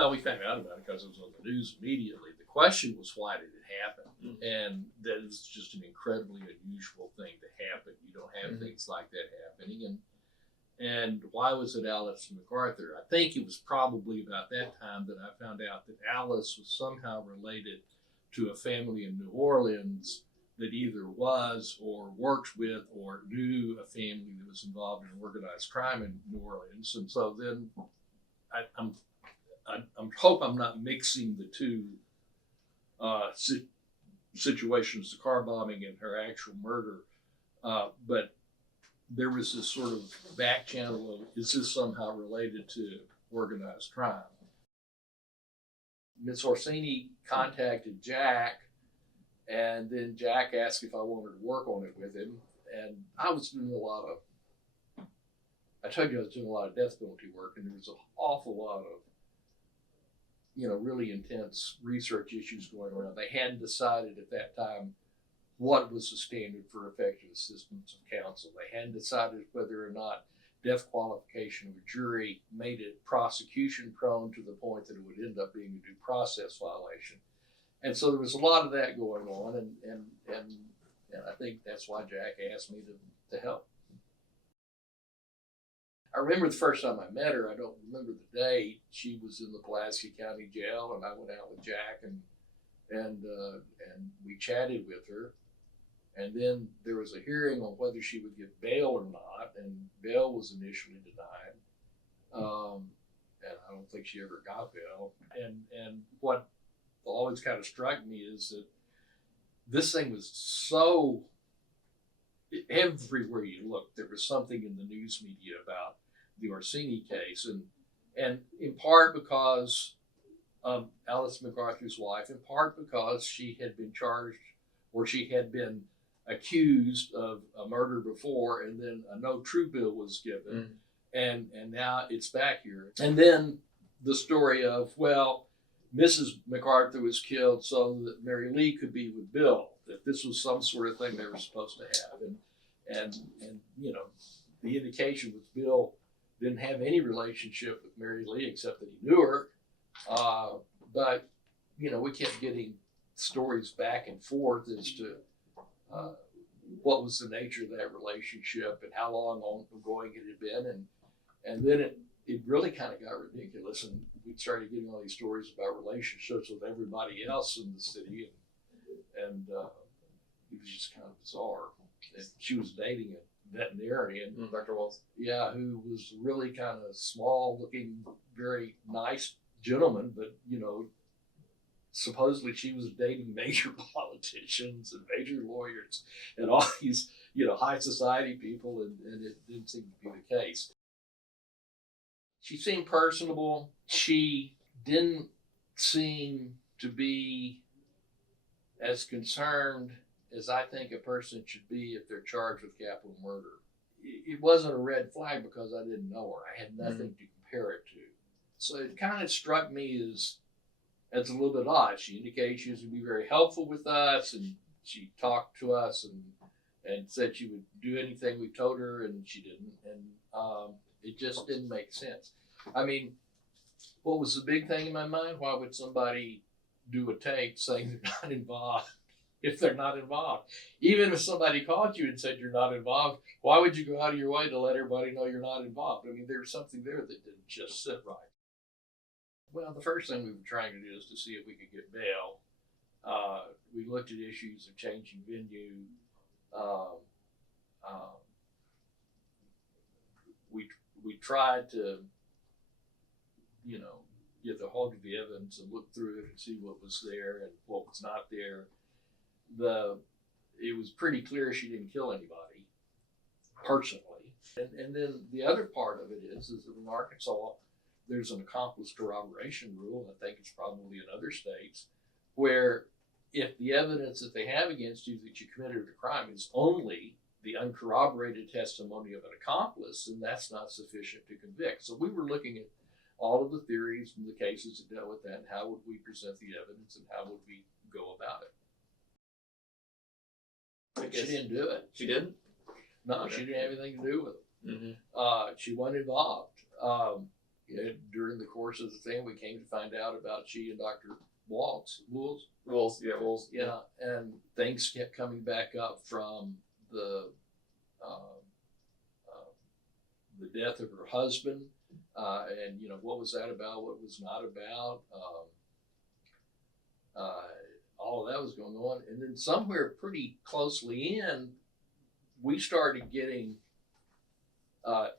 Well, we found out about it because it was on the news immediately. The question was, why did it happen? Mm-hmm. And that is just an incredibly unusual thing to happen. You don't have Mm-hmm. things like that happening. And why was it Alice McArthur? I think it was probably about that time that I found out that Alice was somehow related to a family in New Orleans that either was or worked with or knew a family that was involved in organized crime in New Orleans. And so then I hope I'm not mixing the two situations, the car bombing and her actual murder. But there was this sort of back channel of, is this somehow related to organized crime? Miss Orsini contacted Jack, and then Jack asked if I wanted to work on it with him. And I was doing I told you I was doing a lot of death penalty work, and there was an awful lot of, really intense research issues going around. They hadn't decided at that time what was the standard for effective assistance of counsel. They hadn't decided whether or not death qualification of a jury made it prosecution prone to the point that it would end up being a due process violation. And so there was a lot of that going on, and I think that's why Jack asked me to help. I remember the first time I met her. I don't remember the date. She was in the Pulaski County Jail, and I went out with Jack, and we chatted with her. And then there was a hearing on whether she would get bail or not, and bail was initially denied. And I don't think she ever got bail. And what always kind of struck me is that this thing was so, everywhere you looked, there was something in the news media about the Orsini case, and in part because of Alice McArthur's wife, in part because she had been charged, or she had been accused of a murder before, and then a no true bill was given, and now it's back here. And then the story of, well, Mrs. McArthur was killed so that Mary Lee could be with Bill, that this was some sort of thing they were supposed to have. And the indication was Bill didn't have any relationship with Mary Lee except that he knew her. But we kept getting stories back and forth as to what was the nature of that relationship and how long ongoing it had been. And then it really kind of got ridiculous, and we started getting all these stories about relationships with everybody else in the city, and it was just kind of bizarre. And she was dating a veterinarian, Dr. Walls. Yeah, who was really kind of small-looking, very nice gentleman, but supposedly she was dating major politicians and major lawyers and all these high society people, and it didn't seem to be the case. She seemed personable. She didn't seem to be as concerned as I think a person should be if they're charged with capital murder. It wasn't a red flag because I didn't know her. I had nothing to compare it to. So it kind of struck me as a little bit odd. She indicated she was going to be very helpful with us, and she talked to us and said she would do anything we told her, and she didn't. And it just didn't make sense. I mean, what was the big thing in my mind? Why would somebody do a tape saying they're not involved if they're not involved? Even if somebody called you and said you're not involved, why would you go out of your way to let everybody know you're not involved? I mean, there was something there that didn't just sit right. Well, the first thing we were trying to do is to see if we could get bail. We looked at issues of changing venue. We tried to, get the whole of the evidence and look through it and see what was there and what was not there. It was pretty clear she didn't kill anybody personally. And then the other part of it is that in Arkansas, there's an accomplice corroboration rule, I think it's probably in other states, where if the evidence that they have against you that you committed a crime is only the uncorroborated testimony of an accomplice, then that's not sufficient to convict. So we were looking at all of the theories and the cases that dealt with that, and how would we present the evidence and how would we go about it. She didn't do it. She didn't? No, Okay. She didn't have anything to do with it. Mm-hmm. She wasn't involved. during the course of the thing, we came to find out about she and Dr. Wools, yeah, and things kept coming back up from the death of her husband, and what was that about? What was not about? All of that was going on, and then somewhere pretty closely in, we started getting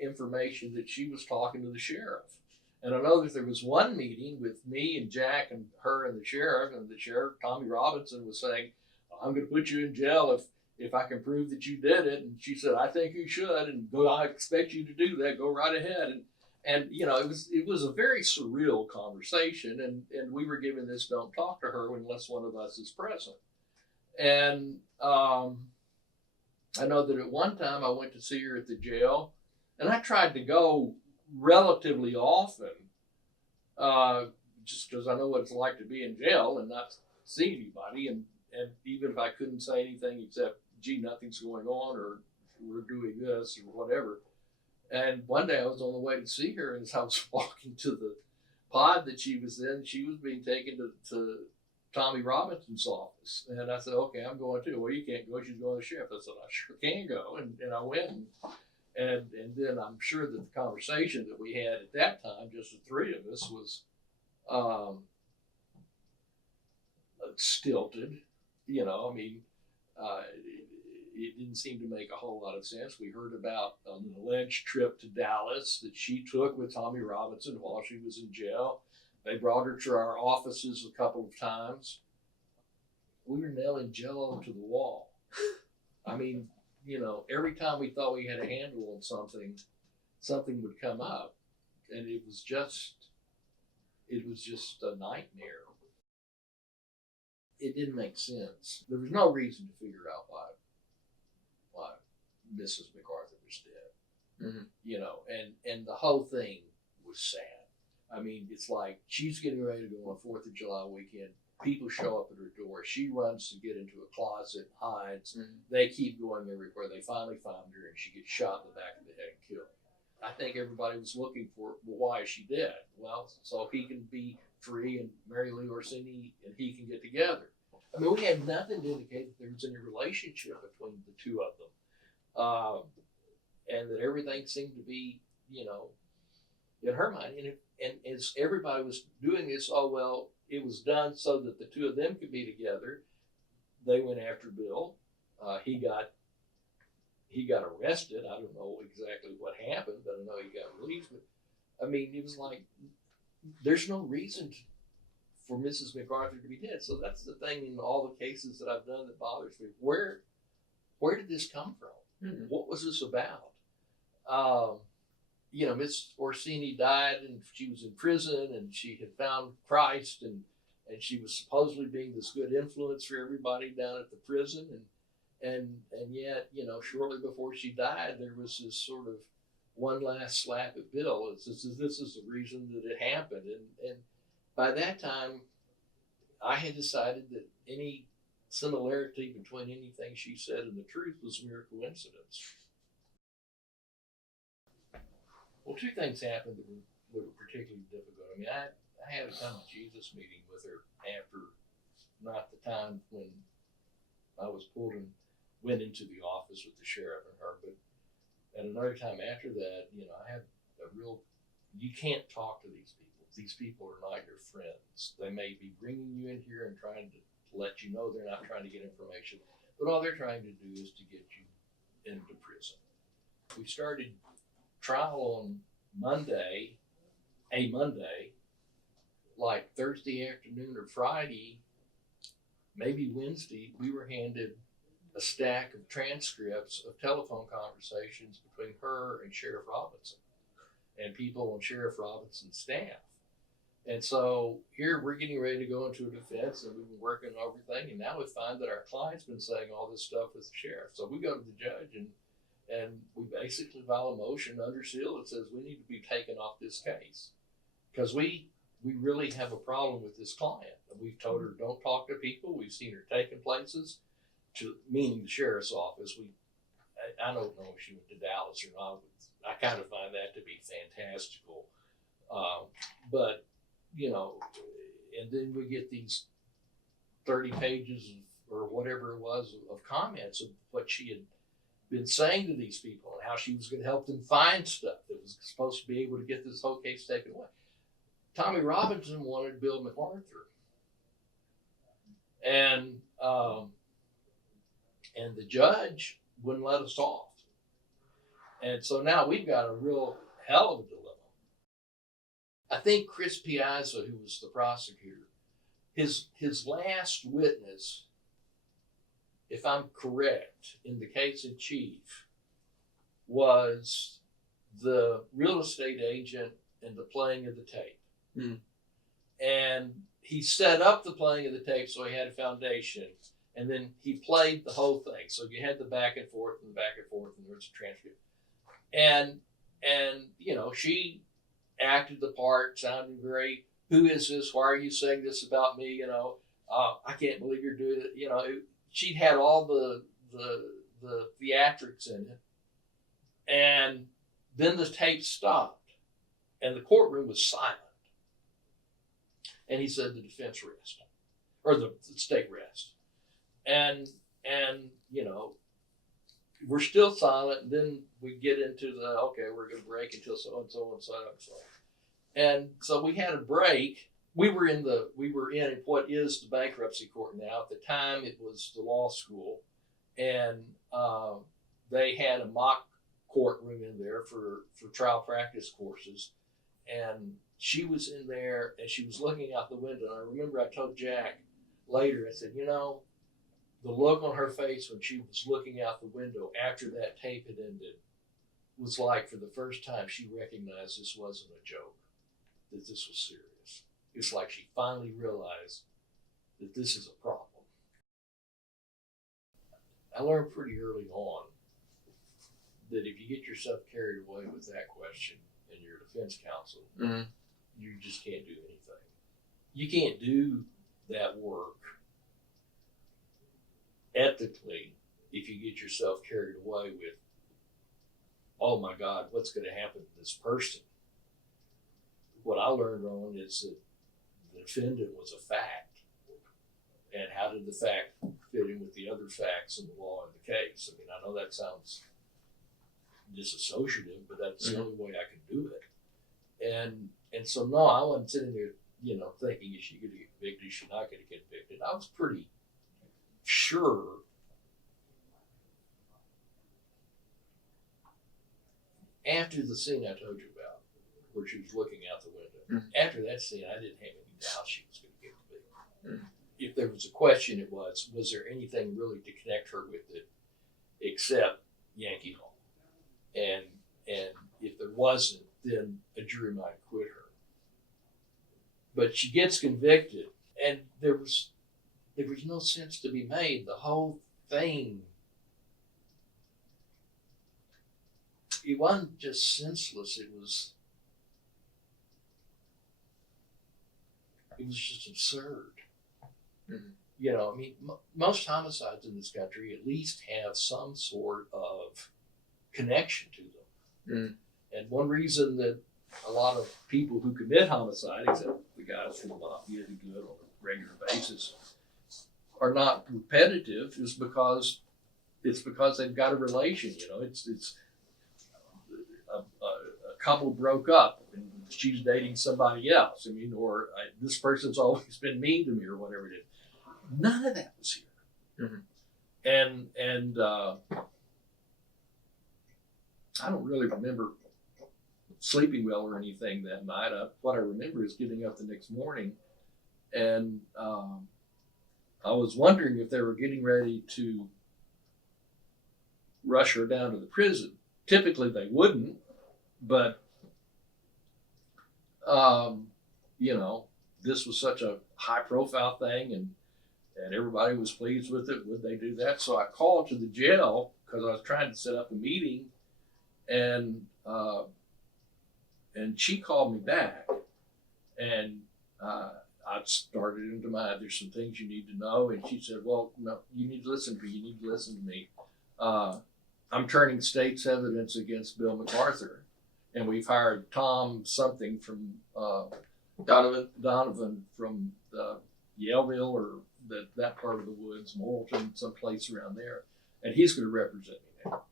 information that she was talking to the sheriff. And I know that there was one meeting with me and Jack and her and the sheriff Tommy Robinson was saying, "I'm going to put you in jail if I can prove that you did it." And she said, "I think you should, and I expect you to do that. Go right ahead." And it was a very surreal conversation, and we were given this "don't talk to her unless one of us is present." And I know that at one time I went to see her at the jail, and I tried to go relatively often, just because I know what it's like to be in jail and not see anybody, and even if I couldn't say anything except, "Gee, nothing's going on," or "We're doing this," or whatever. And one day I was on the way to see her, and as I was walking to the pod that she was in, she was being taken to Tommy Robinson's office. And I said, "Okay, I'm going too." "Well, you can't go. She's going to the sheriff." I said, "I sure can go." And I went. And then I'm sure that the conversation that we had at that time, just the three of us, was stilted. It didn't seem to make a whole lot of sense. We heard about an alleged trip to Dallas that she took with Tommy Robinson while she was in jail. They brought her to our offices a couple of times. We were nailing Jello to the wall. Every time we thought we had a handle on something would come up, and it was just a nightmare. It didn't make sense. There was no reason to figure out why Mrs. McArthur was dead. Mm-hmm. And the whole thing was sad. It's like she's getting ready to go on 4th of July weekend. People show up at her door. She runs to get into a closet, hides. Mm-hmm. They keep going everywhere. They finally find her, and she gets shot in the back of the head and killed. I think everybody was looking for, well, why is she dead? Well, so he can be free, and Mary Lee Orsini and he can get together. We had nothing to indicate that there was any relationship between the two of them, and that everything seemed to be, in her mind. And as everybody was doing this, it was done so that the two of them could be together. They went after Bill. He got arrested. I don't know exactly what happened, but I know he got released. But it was like, there's no reason for Mrs. McArthur to be dead. So that's the thing in all the cases that I've done that bothers me. Where did this come from? Mm-hmm. What was this about? Miss Orsini died, and she was in prison, and she had found Christ, and she was supposedly being this good influence for everybody down at the prison, and yet, shortly before she died, there was this sort of one last slap at Bill. This is the reason that it happened, and by that time, I had decided that any similarity between anything she said and the truth was mere coincidence. Well, two things happened that were particularly difficult. I had a come to Jesus meeting with her after, not the time when I was pulled and went into the office with the sheriff and her, but at another time after that, I had a real, you can't talk to these people. These people are not your friends. They may be bringing you in here and trying to let you know they're not trying to get information, but all they're trying to do is to get you into prison. We started trial on Monday, like Thursday afternoon or Friday, maybe Wednesday, we were handed a stack of transcripts of telephone conversations between her and Sheriff Robinson and people on Sheriff Robinson's staff. And so here we're getting ready to go into a defense, and we've been working on everything, and now we find that our client's been saying all this stuff with the sheriff. So we go to the judge, and we basically file a motion under seal that says we need to be taken off this case because we really have a problem with this client. And we've told her don't talk to people. We've seen her taking places, meaning the sheriff's office. I don't know if she went to Dallas or not. I kind of find that to be fantastical. But, and then we get these 30 pages or whatever it was of comments of what she had been saying to these people and how she was going to help them find stuff that was supposed to be able to get this whole case taken away. Tommy Robinson wanted Bill McArthur. And the judge wouldn't let us off. And so now we've got a real hell of a dilemma. I think Chris Piazza, who was the prosecutor, his last witness, if I'm correct, in the case in chief, was the real estate agent and the playing of the tape. Mm. And he set up the playing of the tape so he had a foundation, and then he played the whole thing. So you had the back and forth and the back and forth, and there was a transcript. And she acted the part, sounded great. Who is this? Why are you saying this about me? I can't believe you're doing it. She'd had all the theatrics in it. And then the tape stopped and the courtroom was silent. And he said the defense rest, or the state rest. And we're still silent. And then we get into we're going to break until so and so and so and so. And so we had a break. We were in what is the bankruptcy court now. At the time, it was the law school, and they had a mock courtroom in there for trial practice courses. And she was in there, and she was looking out the window. And I remember I told Jack later, I said, the look on her face when she was looking out the window after that tape had ended was like, for the first time, she recognized this wasn't a joke, that this was serious. It's like she finally realized that this is a problem. I learned pretty early on that if you get yourself carried away with that question and you're a defense counsel, mm-hmm. you just can't do anything. You can't do that work ethically if you get yourself carried away with, oh my God, what's going to happen to this person? What I learned on is that the defendant was a fact. And how did the fact fit in with the other facts in the law in the case? I mean, I know that sounds disassociative, but that's the only way I can do it. And so, no, I wasn't sitting there, thinking is she going to get convicted, is she not going to get convicted. I was pretty sure after the scene I told you about, where she was looking out the window, after that scene, I didn't have any doubt she was going to get convicted. If there was a question, it was there anything really to connect her with it except Yankee Hall? And if there wasn't, then a jury might acquit her. But she gets convicted, and there was no sense to be made. The whole thing, it wasn't just senseless, it was just absurd. Mm-hmm. Most homicides in this country at least have some sort of connection to them. Mm. And one reason that a lot of people who commit homicide, except the guys from the mafia who do it on a regular basis, are not repetitive is because they've got a relation. It's a couple broke up and she's dating somebody else. This person's always been mean to me or whatever it is. None of that was here. Mm-hmm. And I don't really remember sleeping well or anything that night. What I remember is getting up the next morning, and I was wondering if they were getting ready to rush her down to the prison. Typically they wouldn't, but this was such a high profile thing, and everybody was pleased with it. Would they do that? So I called to the jail because I was trying to set up a meeting, and she called me back, and I started into there's some things you need to know. And she said, well, no, you need to listen to me. You need to listen to me. I'm turning state's evidence against Bill McArthur. And we've hired Tom something from Donovan. from Yaleville or that part of the woods, Morrilton, someplace around there, and he's going to represent me now.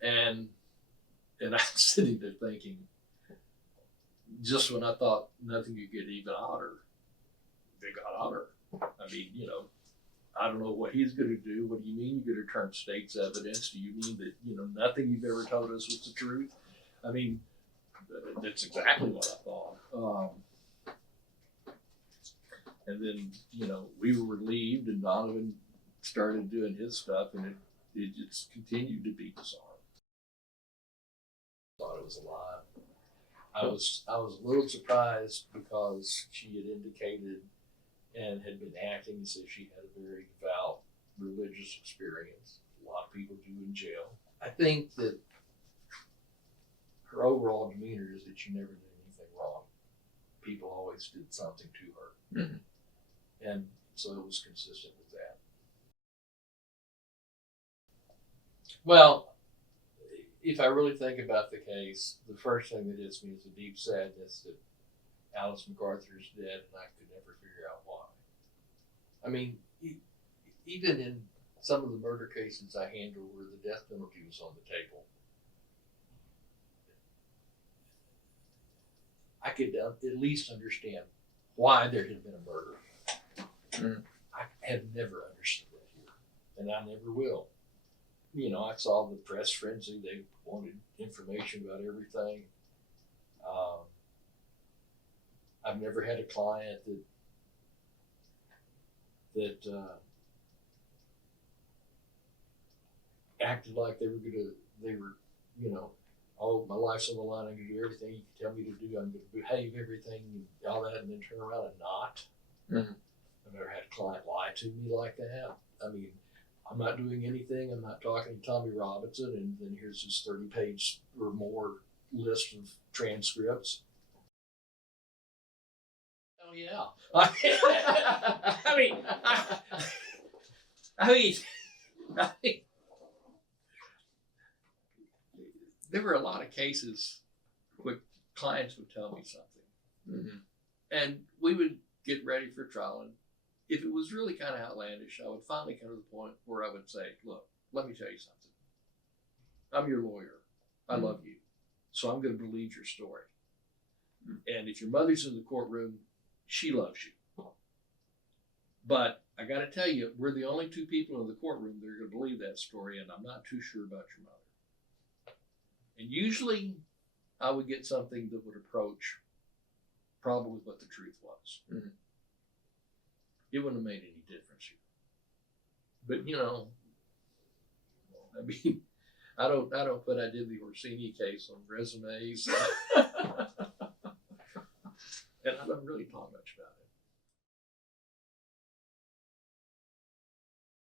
And I'm sitting there thinking, just when I thought nothing could get even odder, they got odder. I mean, I don't know what he's going to do. What do you mean you're going to turn state's evidence? Do you mean that, nothing you've ever told us was the truth? I mean, that's exactly what I thought. And then, we were relieved and Donovan started doing his stuff, and it just continued to be bizarre. Thought it was a lie. I was a little surprised because she had indicated and had been acting as if she had a very devout religious experience. A lot of people do in jail. I think that her overall demeanor is that she never did anything wrong. People always did something to her. Mm-hmm. And so it was consistent with that. Well, if I really think about the case, the first thing that hits me is a deep sadness that Alice McArthur is dead, and I could never figure out why. I mean, even in some of the murder cases I handled where the death penalty was on the table, I could at least understand why there had been a murder. Mm. I have never understood that here, and I never will. I saw the press frenzy. They wanted information about everything. I've never had a client that acted like they were, oh, my life's on the line, I'm going to do everything you can tell me to do, I'm going to behave everything, all that, and then turn around and not. Mm-hmm. I've never had a client lie to me like that. I mean, I'm not doing anything, I'm not talking to Tommy Robinson, and then here's this 30-page or more list of transcripts. Oh, yeah. I mean, there were a lot of cases where clients would tell me something, Mm-hmm. and we would get ready for trial. And if it was really kind of outlandish, I would finally come to the point where I would say, look, let me tell you something. I'm your lawyer. I love you. So I'm going to believe your story. And if your mother's in the courtroom, she loves you. But I got to tell you, we're the only two people in the courtroom that are going to believe that story, and I'm not too sure about your mother. And usually I would get something that would approach probably what the truth was. Mm-hmm. It wouldn't have made any difference here. But I mean, I don't put I did the Orsini case on resumes. And I don't really talk much about it.